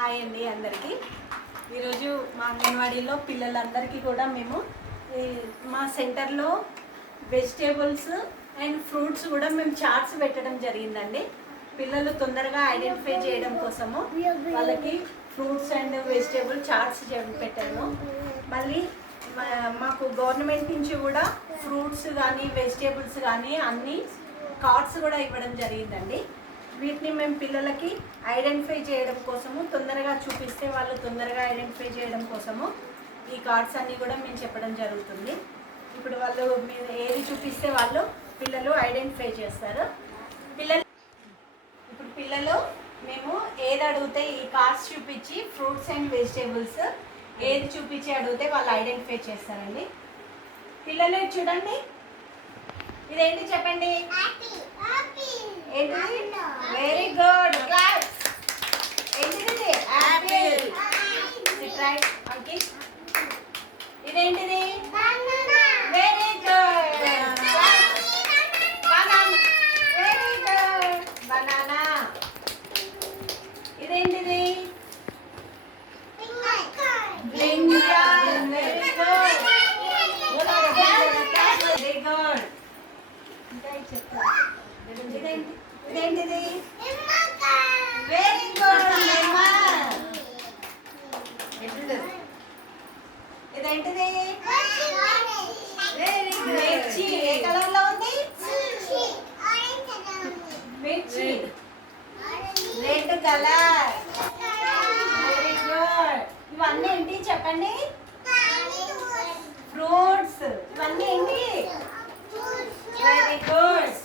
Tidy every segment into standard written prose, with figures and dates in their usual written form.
Hi అండి అందరికీ. ఈరోజు మా అంగన్వాడీలో పిల్లలందరికీ కూడా మేము మా సెంటర్లో వెజిటేబుల్స్ అండ్ ఫ్రూట్స్ కూడా మేము చార్ట్స్ పెట్టడం జరిగిందండి. పిల్లలు తొందరగా ఐడెంటిఫై చేయడం కోసము వాళ్ళకి ఫ్రూట్స్ అండ్ వెజిటేబుల్ చార్ట్స్ పెట్టాము. మళ్ళీ మాకు గవర్నమెంట్ నుంచి కూడా ఫ్రూట్స్ కానీ వెజిటేబుల్స్ కానీ అన్ని కార్డ్స్ కూడా ఇవ్వడం జరిగిందండి. వీటిని మేము పిల్లలకి ఐడెంటిఫై చేయడం కోసము, తొందరగా చూపిస్తే వాళ్ళు తొందరగా ఐడెంటిఫై చేయడం కోసము ఈ కార్డ్స్ అన్నీ కూడా మేము చెప్పడం జరుగుతుంది. ఇప్పుడు వాళ్ళు మీరు ఏది చూపిస్తే వాళ్ళు పిల్లలు ఐడెంటిఫై చేస్తారు. పిల్లలు మేము ఏది అడిగితే ఈ కార్డ్స్ చూపించి ఫ్రూట్స్ అండ్ వెజిటేబుల్స్ ఏది చూపించి అడిగితే వాళ్ళు ఐడెంటిఫై చేస్తారండి. పిల్లలు చూడండి, ఇదేంటి చెప్పండి. Very good, claps. ఏంటిది? యాపిల్. Sit right uncle. ఇదేంటిది? Very good. Banana. Very good, banana. ఇదేంటిది? Brinjal. Very good. Very good. ఇంకా చెప్తా. ఇదేంటిది? Very good, lemon. ఇదేంటిది? వెరీ గుడ్, మిర్చి. ఏ కలర్ లో ఉంది? మిర్చి, రెడ్ కలర్. Very good. ఇవన్నీ ఏంటి చెప్పండి? ఫ్రూట్స్. ఇవన్నీ ఏంటి? Very good.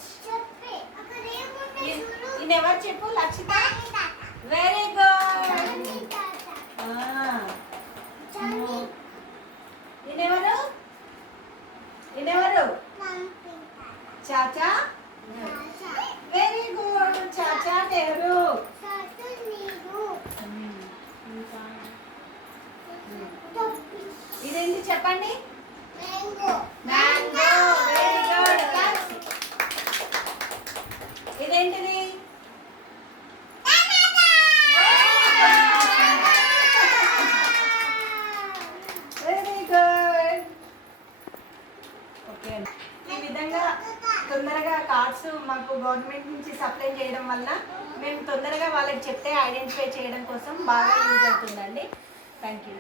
ఇది ఎవరు చెప్పు? లక్షిత. Very good. ఇదెవరు? ఇదెవరు? చాచా. Very good. చాచా ఎవరు? ఇదేంటి చెప్పండి? మ్యాంగో. Very good. ఇదేంటిది? Very good. ఓకే, ఈ విధంగా తొందరగా కార్డ్స్ మాకు గవర్నమెంట్ నుంచి సప్లై చేయడం వల్ల మేము తొందరగా వాళ్ళకి చెప్తే ఐడెంటిఫై చేయడం కోసం బాగా యూజ్ అవుతుందండి. Thank you.